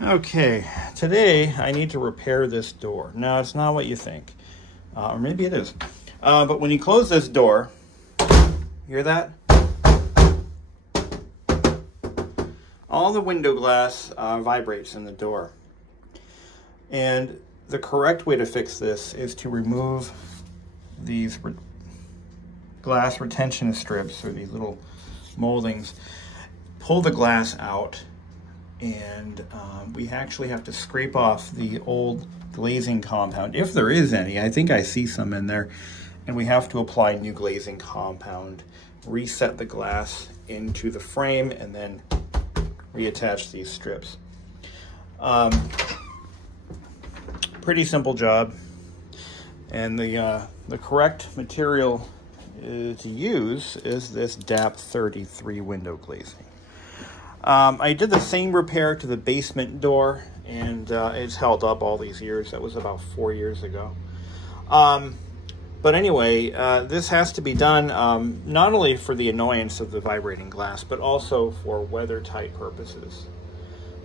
Okay, today I need to repair this door. Now, it's not what you think, or maybe it is. But when you close this door, hear that? All the window glass vibrates in the door. And the correct way to fix this is to remove these glass retention strips, or these little moldings. Pull the glass out, and we actually have to scrape off the old glazing compound, if there is any. I think I see some in there. And we have to apply new glazing compound, reset the glass into the frame, and then reattach these strips. Pretty simple job. And the correct material to use is this DAP 33 window glazing. I did the same repair to the basement door, and it's held up all these years. That was about 4 years ago. But anyway, this has to be done not only for the annoyance of the vibrating glass, but also for weather-tight purposes.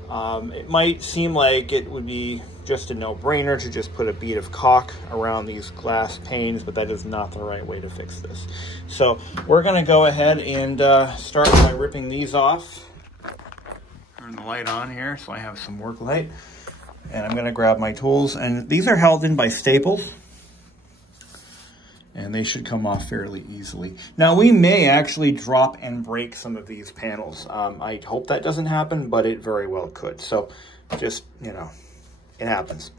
It might seem like it would be just a no-brainer to just put a bead of caulk around these glass panes, but that is not the right way to fix this. So we're going to go ahead and start by ripping these off. Turn the light on here so I have some work light. And I'm going to grab my tools. And these are held in by staples, and they should come off fairly easily. Now, we may actually drop and break some of these panels. I hope that doesn't happen, but it very well could. So just, you know, it happens.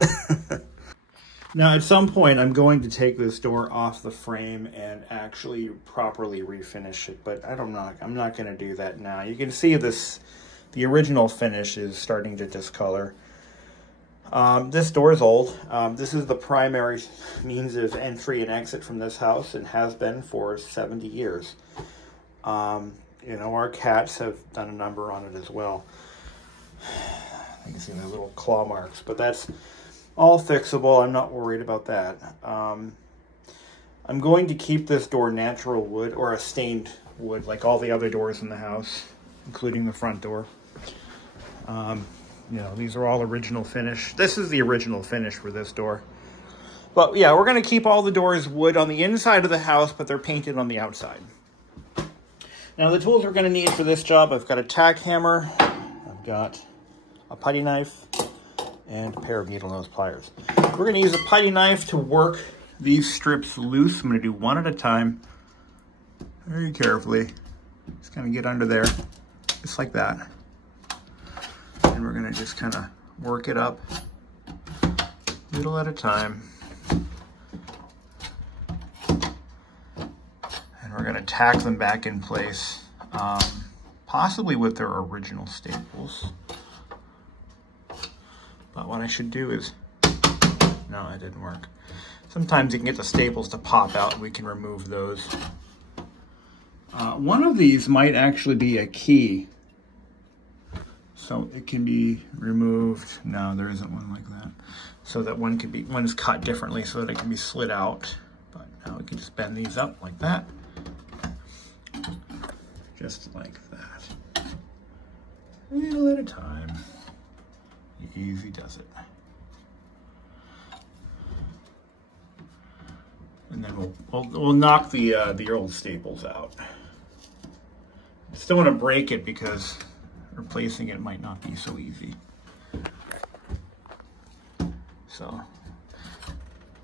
Now, at some point, I'm going to take this door off the frame and actually properly refinish it, but I'm not going to do that now. You can see the original finish is starting to discolor. This door is old. This is the primary means of entry and exit from this house, and has been for 70 years. You know, our cats have done a number on it as well. You can see the little claw marks, but that's all fixable. I'm not worried about that. I'm going to keep this door natural wood, or a stained wood, like all the other doors in the house, including the front door. You know, these are all original finish. This is the original finish for this door. But yeah, we're going to keep all the doors wood on the inside of the house, but they're painted on the outside. Now, the tools we're going to need for this job, I've got a tack hammer, I've got a putty knife, and a pair of needle nose pliers. We're going to use a putty knife to work these strips loose. I'm going to do one at a time, very carefully. Just kind of get under there, just like that. And we're going to just kind of work it up little at a time. And we're going to tack them back in place, possibly with their original staples. But what I should do is, no, it didn't work. Sometimes you can get the staples to pop out and we can remove those. One of these might actually be a key. So it can be removed. No, there isn't one like that. So that one's cut differently so that it can be slid out. But now we can just bend these up like that. Just like that. A little at a time. Easy does it. And then we'll knock the old staples out. I still want to break it because replacing it might not be so easy. So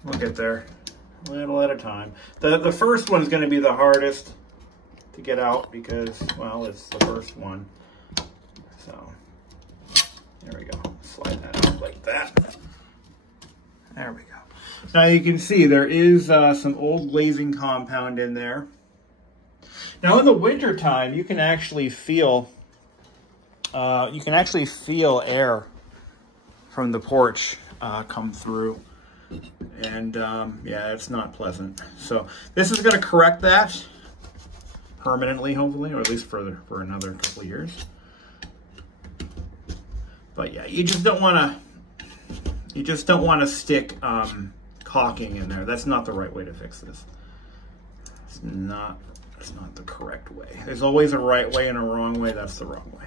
we'll get there a little at a time. The first one is going to be the hardest to get out because, well, it's the first one. So there we go. Slide that out like that. There we go. Now you can see there is some old glazing compound in there. Now in the winter time, you can actually feel air from the porch come through, and yeah, it's not pleasant. So this is going to correct that permanently, hopefully, or at least for another couple of years. But yeah, you just don't want to stick caulking in there. That's not the right way to fix this. It's not the correct way. There's always a right way and a wrong way. That's the wrong way.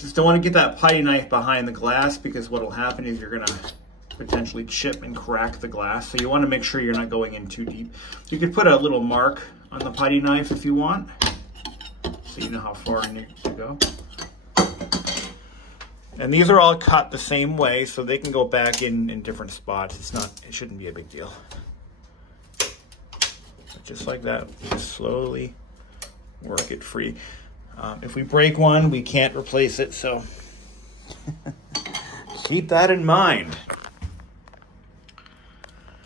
Just don't want to get that putty knife behind the glass, because what will happen is you're going to potentially chip and crack the glass. So you want to make sure you're not going in too deep. You could put a little mark on the putty knife if you want, so you know how far you need to go. And these are all cut the same way, so they can go back in different spots. It shouldn't be a big deal. Just like that, just slowly work it free. If we break one, we can't replace it, so keep that in mind.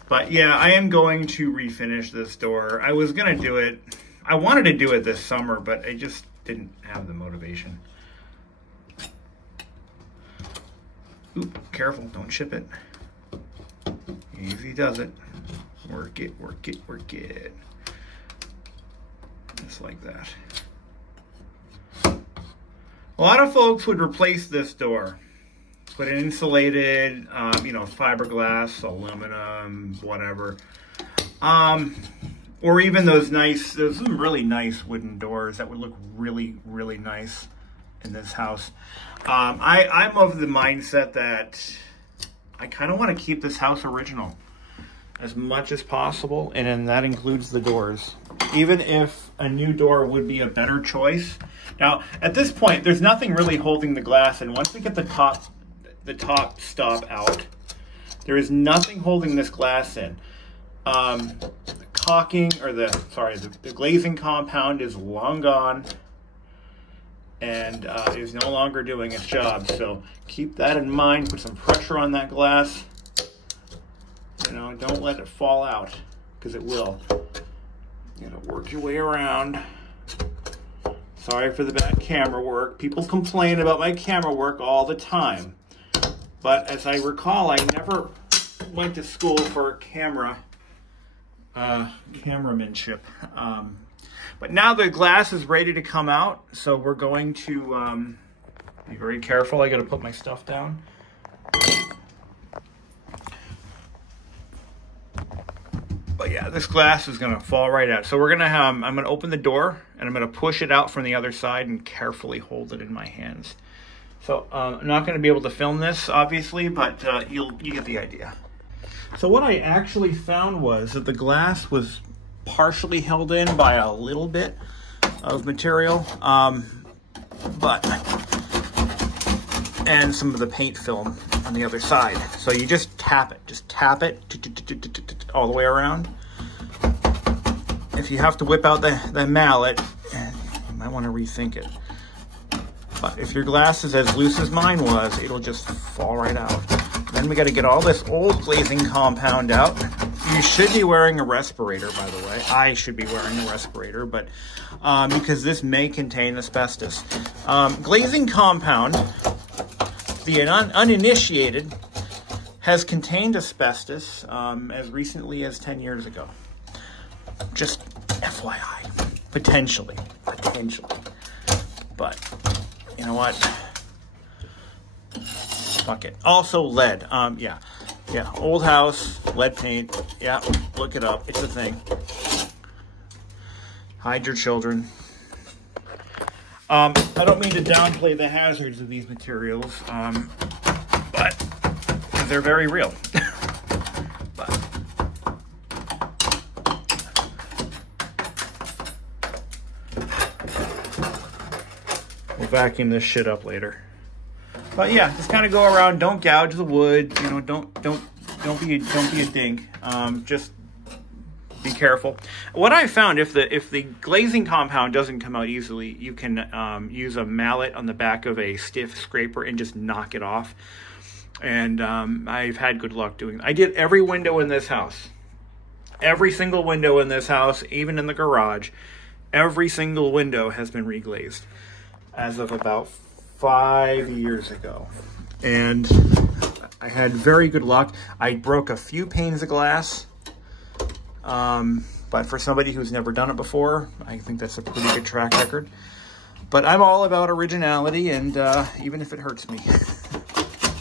But yeah, I am going to refinish this door. I was gonna do it, I wanted to do it this summer, but I just didn't have the motivation. Oop, careful, don't chip it. Easy does it. Work it, work it, work it. Just like that. A lot of folks would replace this door. Put an insulated, you know, fiberglass, aluminum, whatever. Or even those some really nice wooden doors that would look really, really nice in this house. I'm of the mindset that I kind of want to keep this house original as much as possible, and then that includes the doors. Even if a new door would be a better choice. Now, at this point, there's nothing really holding the glass in. Once we get the top stop out, there is nothing holding this glass in. The caulking, or the glazing compound is long gone, and is no longer doing its job. So keep that in mind. Put some pressure on that glass. You know, don't let it fall out, because it will. You gotta work your way around. Sorry for the bad camera work. People complain about my camera work all the time. But as I recall, I never went to school for cameramanship. But now the glass is ready to come out, so we're going to be very careful. I gotta put my stuff down. But yeah, this glass is gonna fall right out. So we're gonna have, I'm gonna open the door and I'm gonna push it out from the other side and carefully hold it in my hands. So I'm not gonna be able to film this, obviously, but you get the idea. So what I actually found was that the glass was partially held in by a little bit of material, and some of the paint film on the other side. So you just tap it all the way around. If you have to whip out the mallet, you might want to rethink it. But if your glass is as loose as mine was, it'll just fall right out. Then we got to get all this old glazing compound out. You should be wearing a respirator, by the way. I should be wearing a respirator, but because this may contain asbestos. Glazing compound, the uninitiated, has contained asbestos as recently as 10 years ago. Just FYI, potentially. But you know what? Fuck it. Also lead. Yeah, old house, lead paint. Yeah, look it up. It's a thing. Hide your children. I don't mean to downplay the hazards of these materials, but they're very real. But we'll vacuum this shit up later. But yeah, just kind of go around. Don't gouge the wood. You know, don't be a dink. Just be careful. What I found, if the glazing compound doesn't come out easily, you can use a mallet on the back of a stiff scraper and just knock it off. And I've had good luck doing it. I did every window in this house. Every single window in this house, even in the garage, every single window has been reglazed as of about 5 years ago. And I had very good luck. I broke a few panes of glass. But for somebody who's never done it before, I think that's a pretty good track record. But I'm all about originality, and even if it hurts me,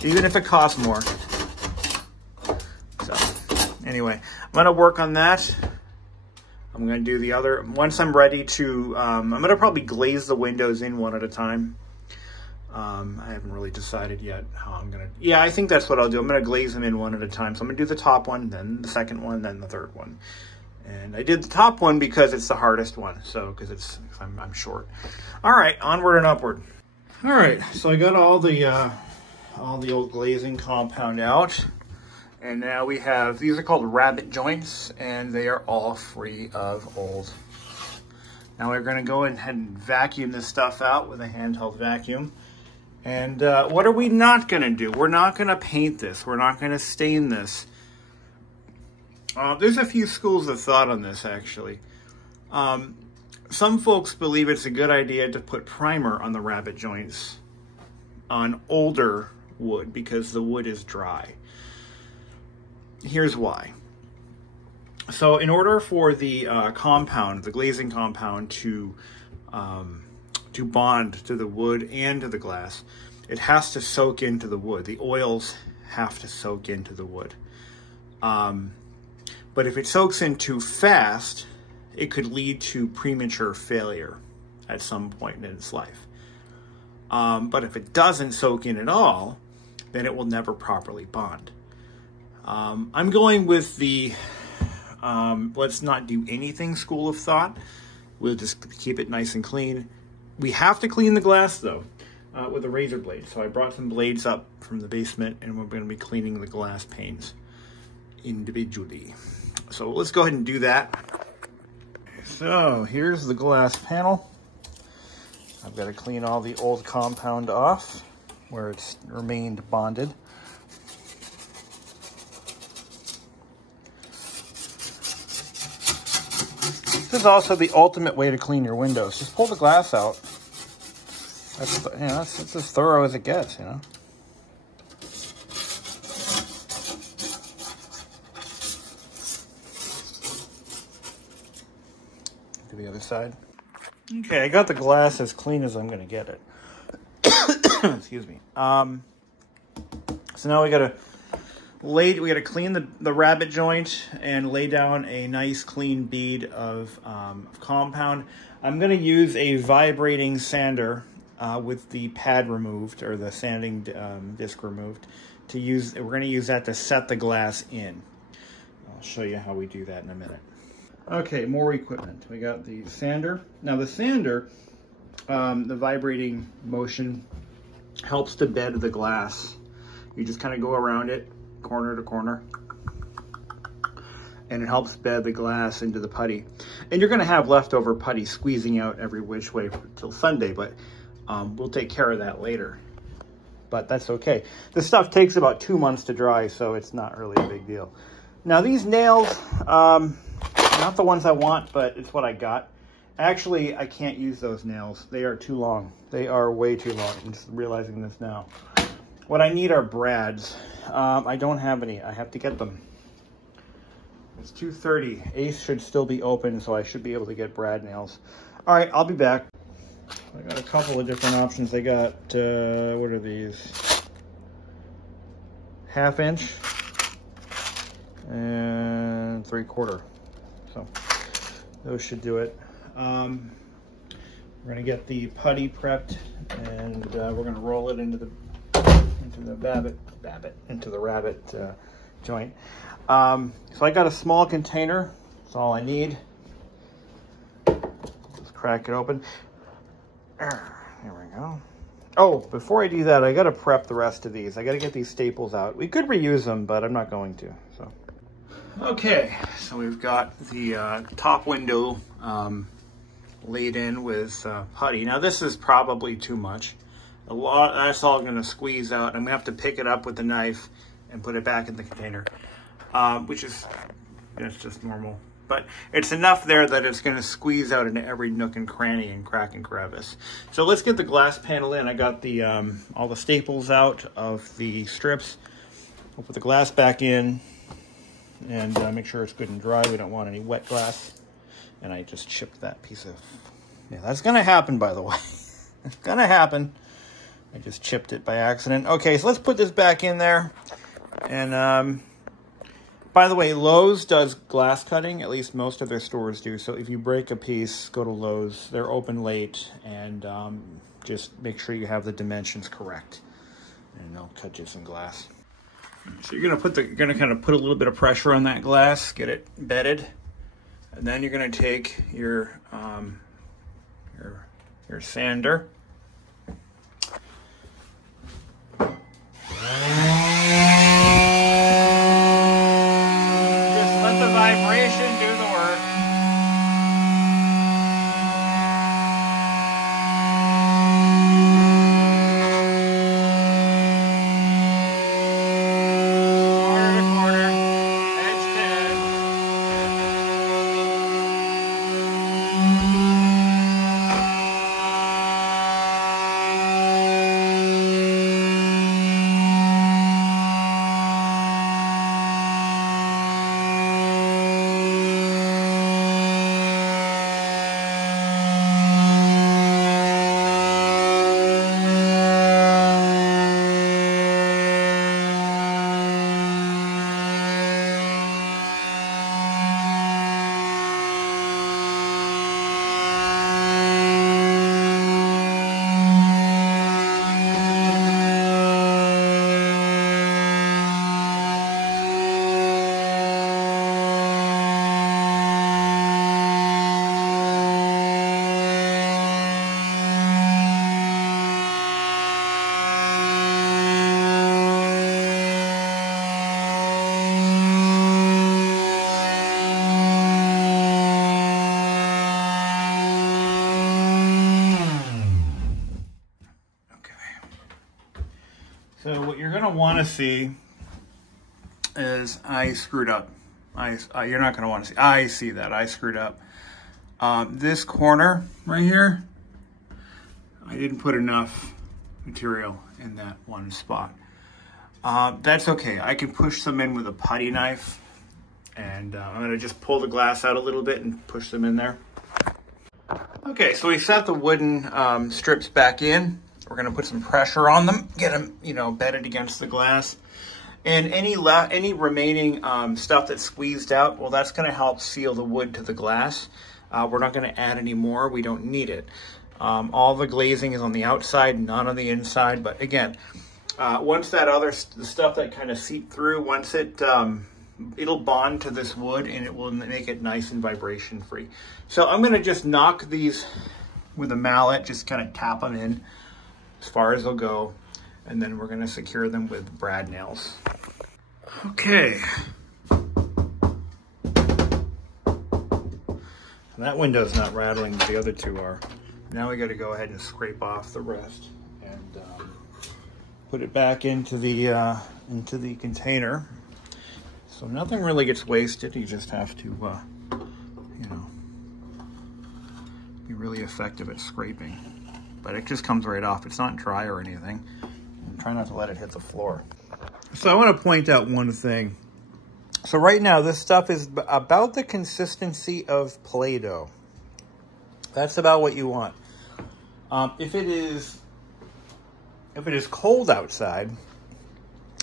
even if it costs more. So anyway, I'm gonna work on that. I'm gonna do the other, once I'm ready to, I'm gonna probably glaze the windows in one at a time. I haven't really decided yet how I'm gonna, yeah, I think that's what I'll do. I'm gonna glaze them in one at a time. So I'm gonna do the top one, then the second one, then the third one. And I did the top one because it's the hardest one. So, because I'm short. All right, onward and upward. All right, so I got all the old glazing compound out. And now we have, these are called rabbet joints, and they are all free of old. Now we're gonna go ahead and vacuum this stuff out with a handheld vacuum. And what are we not gonna do? We're not gonna paint this. We're not gonna stain this. There's a few schools of thought on this, actually. Some folks believe it's a good idea to put primer on the rabbet joints on older wood because the wood is dry. Here's why. So in order for the compound, the glazing compound to bond to the wood and to the glass, it has to soak into the wood. The oils have to soak into the wood. But if it soaks in too fast, it could lead to premature failure at some point in its life. But if it doesn't soak in at all, then it will never properly bond. I'm going with the let's not do anything school of thought. We'll just keep it nice and clean. We have to clean the glass though with a razor blade. So I brought some blades up from the basement and we're going to be cleaning the glass panes individually. So let's go ahead and do that. So here's the glass panel. I've got to clean all the old compound off where it's remained bonded. This is also the ultimate way to clean your windows. Just pull the glass out. That's as thorough as it gets, you know. To the other side. Okay, I got the glass as clean as I'm going to get it. Excuse me. So now we got to clean the rabbet joint and lay down a nice clean bead of compound. I'm going to use a vibrating sander with the pad removed or the sanding disc removed. We're going to use that to set the glass in. I'll show you how we do that in a minute. Okay, more equipment. We got the sander. Now the sander, the vibrating motion helps to bed the glass. You just kind of go around it, corner to corner, and it helps bed the glass into the putty. And you're going to have leftover putty squeezing out every which way till Sunday, but we'll take care of that later. But that's okay. This stuff takes about 2 months to dry, so it's not really a big deal. Now these nails, not the ones I want, but it's what I got. Actually, I can't use those nails. They are too long. They are way too long. I'm just realizing this now. What I need are brads. I don't have any. I have to get them. It's 2:30. Ace should still be open, so I should be able to get brad nails. All right, I'll be back. I got a couple of different options. I got, what are these? 1/2 inch and 3/4. So those should do it. We're gonna get the putty prepped, and we're gonna roll it into the rabbet joint. So I got a small container. That's all I need. Just crack it open. There we go. Oh, before I do that, I gotta prep the rest of these. I gotta get these staples out. We could reuse them, but I'm not going to. So. Okay, so we've got the top window laid in with putty. Now this is probably too much. That's all going to squeeze out. I'm going to have to pick it up with the knife and put it back in the container, which is just normal. But it's enough there that it's going to squeeze out into every nook and cranny and crack and crevice. So let's get the glass panel in. I got the all the staples out of the strips. We'll put the glass back in and make sure it's good and dry. We don't want any wet glass. And I just chipped that piece of... Yeah, that's going to happen, by the way. It's going to happen. I just chipped it by accident. Okay, so let's put this back in there. And by the way, Lowe's does glass cutting. At least most of their stores do. So if you break a piece, go to Lowe's. They're open late, and Just make sure you have the dimensions correct, and they'll cut you some glass. So you're gonna kind of put a little bit of pressure on that glass, get it bedded, and then you're gonna take your sander. Just let the vibration do the work. So what you're going to want to see is I screwed up. You're not going to want to see. I see that. I screwed up. This corner right here, I didn't put enough material in that one spot. That's okay. I can push them in with a putty knife. And I'm going to just pull the glass out a little bit and push them in there. Okay, so we set the wooden strips back in. We're going to put some pressure on them, get them, bedded against the glass. And any remaining stuff that's squeezed out, well, that's going to help seal the wood to the glass. We're not going to add any more. We don't need it. All the glazing is on the outside, none on the inside. But again, once the stuff that kind of seep through, once it'll bond to this wood and it will make it nice and vibration free. So I'm going to just knock these with a mallet, just kind of tap them in as far as they'll go, and then we're going to secure them with brad nails. Okay. That window's not rattling, but the other two are. Now we got to go ahead and scrape off the rest and put it back into the container. So nothing really gets wasted. You just have to, be really effective at scraping. But it just comes right off. It's not dry or anything. And try not to let it hit the floor. So I want to point out one thing. So right now, this stuff is about the consistency of Play-Doh. That's about what you want. If it is cold outside,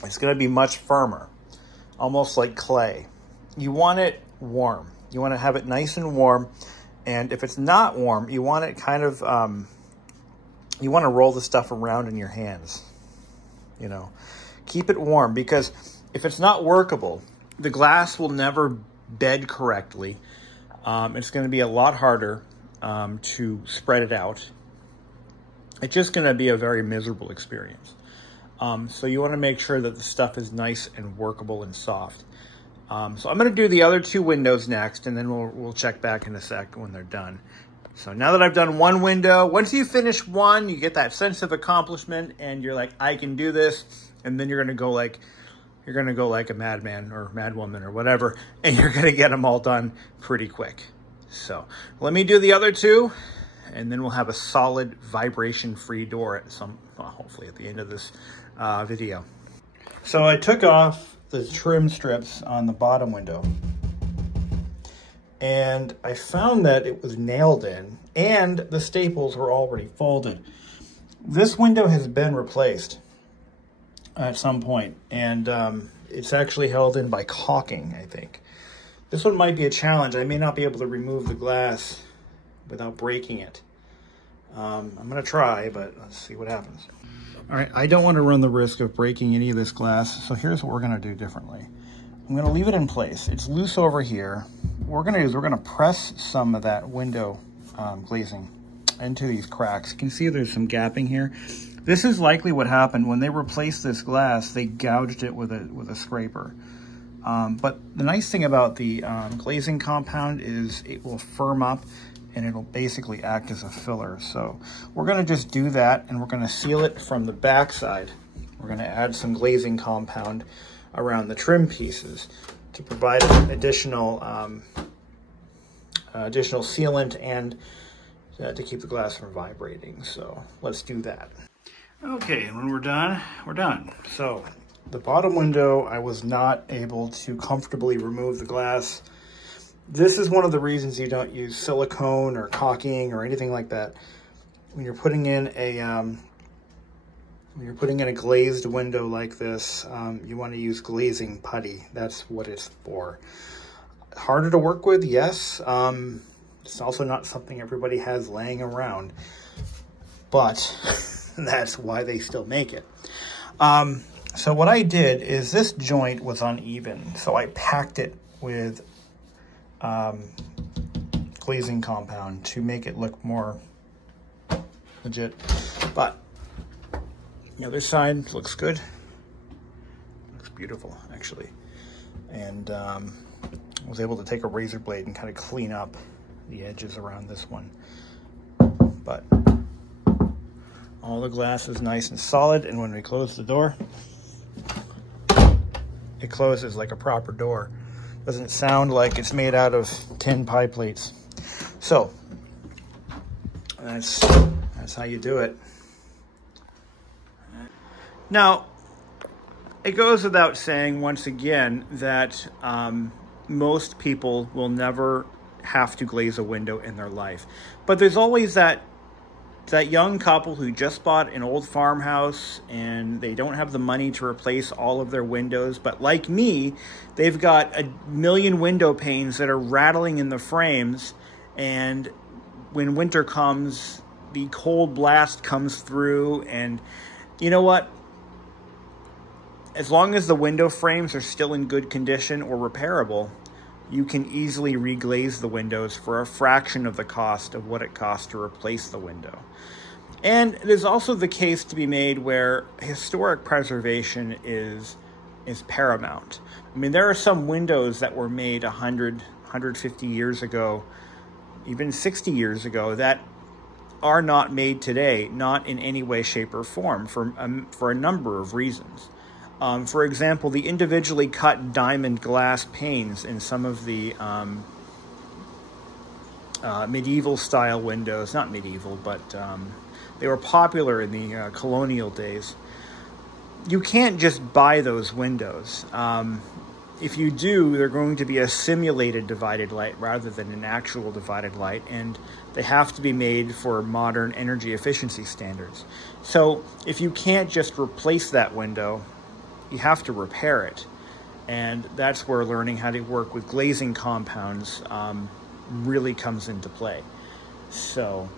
it's going to be much firmer, almost like clay. You want it warm. You want to have it nice and warm. And if it's not warm, you want it kind of, you want to roll the stuff around in your hands. Keep it warm, because if it's not workable, the glass will never bed correctly. It's going to be a lot harder to spread it out. It's just going to be a very miserable experience. So you want to make sure that the stuff is nice and workable and soft. So I'm going to do the other two windows next, and then we'll check back in a sec when they're done. So now that I've done one window, once you finish one, you get that sense of accomplishment, and you're like, I can do this. And then you're going to go like a madman or madwoman or whatever, and you're going to get them all done pretty quick. So let me do the other two, and then we'll have a solid vibration-free door at hopefully at the end of this video. So I took off the trim strips on the bottom window, and I found that it was nailed in, and the staples were already folded. This window has been replaced at some point, and it's actually held in by caulking, I think. This one might be a challenge. I may not be able to remove the glass without breaking it. I'm gonna try, but let's see what happens. All right, I don't want to run the risk of breaking any of this glass, so here's what we're gonna do differently. I'm gonna leave it in place. It's loose over here. What we're gonna do is we're gonna press some of that window glazing into these cracks. You can see there's some gapping here. This is likely what happened when they replaced this glass. They gouged it with a scraper. But the nice thing about the glazing compound is it will firm up and it'll basically act as a filler. So we're gonna just do that, and we're gonna seal it from the back side. We're gonna add some glazing compound around the trim pieces to provide additional sealant and to keep the glass from vibrating. So let's do that. Okay, and when we're done, we're done. So the bottom window, I was not able to comfortably remove the glass. This is one of the reasons you don't use silicone or caulking or anything like that. When you're putting in a glazed window like this, you want to use glazing putty. That's what it's for. Harder to work with, yes. It's also not something everybody has laying around, but that's why they still make it. So what I did is this joint was uneven, so I packed it with glazing compound to make it look more legit. But the other side looks good. Looks beautiful, actually. And I was able to take a razor blade and kind of clean up the edges around this one. But all the glass is nice and solid, and when we close the door, it closes like a proper door. Doesn't sound like it's made out of tin pie plates. So that's how you do it. Now, it goes without saying once again that most people will never have to glaze a window in their life. But there's always that young couple who just bought an old farmhouse and they don't have the money to replace all of their windows. But like me, they've got a million window panes that are rattling in the frames. And when winter comes, the cold blast comes through. And you know what? As long as the window frames are still in good condition or repairable, you can easily reglaze the windows for a fraction of the cost of what it costs to replace the window. And there's also the case to be made where historic preservation is paramount. I mean, there are some windows that were made 100, 150 years ago, even 60 years ago, that are not made today, not in any way, shape, or form, for a number of reasons. For example, the individually cut diamond glass panes in some of the medieval style windows, not medieval, but they were popular in the colonial days. You can't just buy those windows. If you do, they're going to be a simulated divided light rather than an actual divided light, and they have to be made for modern energy efficiency standards. So if you can't just replace that window, you have to repair it. And that's where learning how to work with glazing compounds really comes into play. So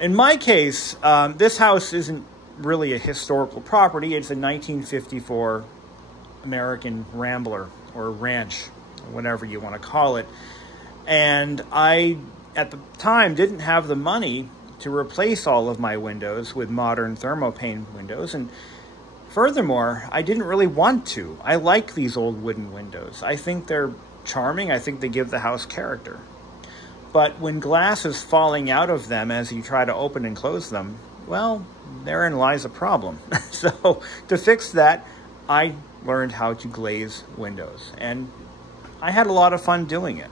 in my case, this house isn't really a historical property. It's a 1954 American Rambler or ranch, or whatever you want to call it. And I, at the time, didn't have the money to replace all of my windows with modern thermopane windows. And furthermore, I didn't really want to. I like these old wooden windows. I think they're charming. I think they give the house character. But when glass is falling out of them as you try to open and close them, well, therein lies a problem. So to fix that, I learned how to glaze windows. And I had a lot of fun doing it.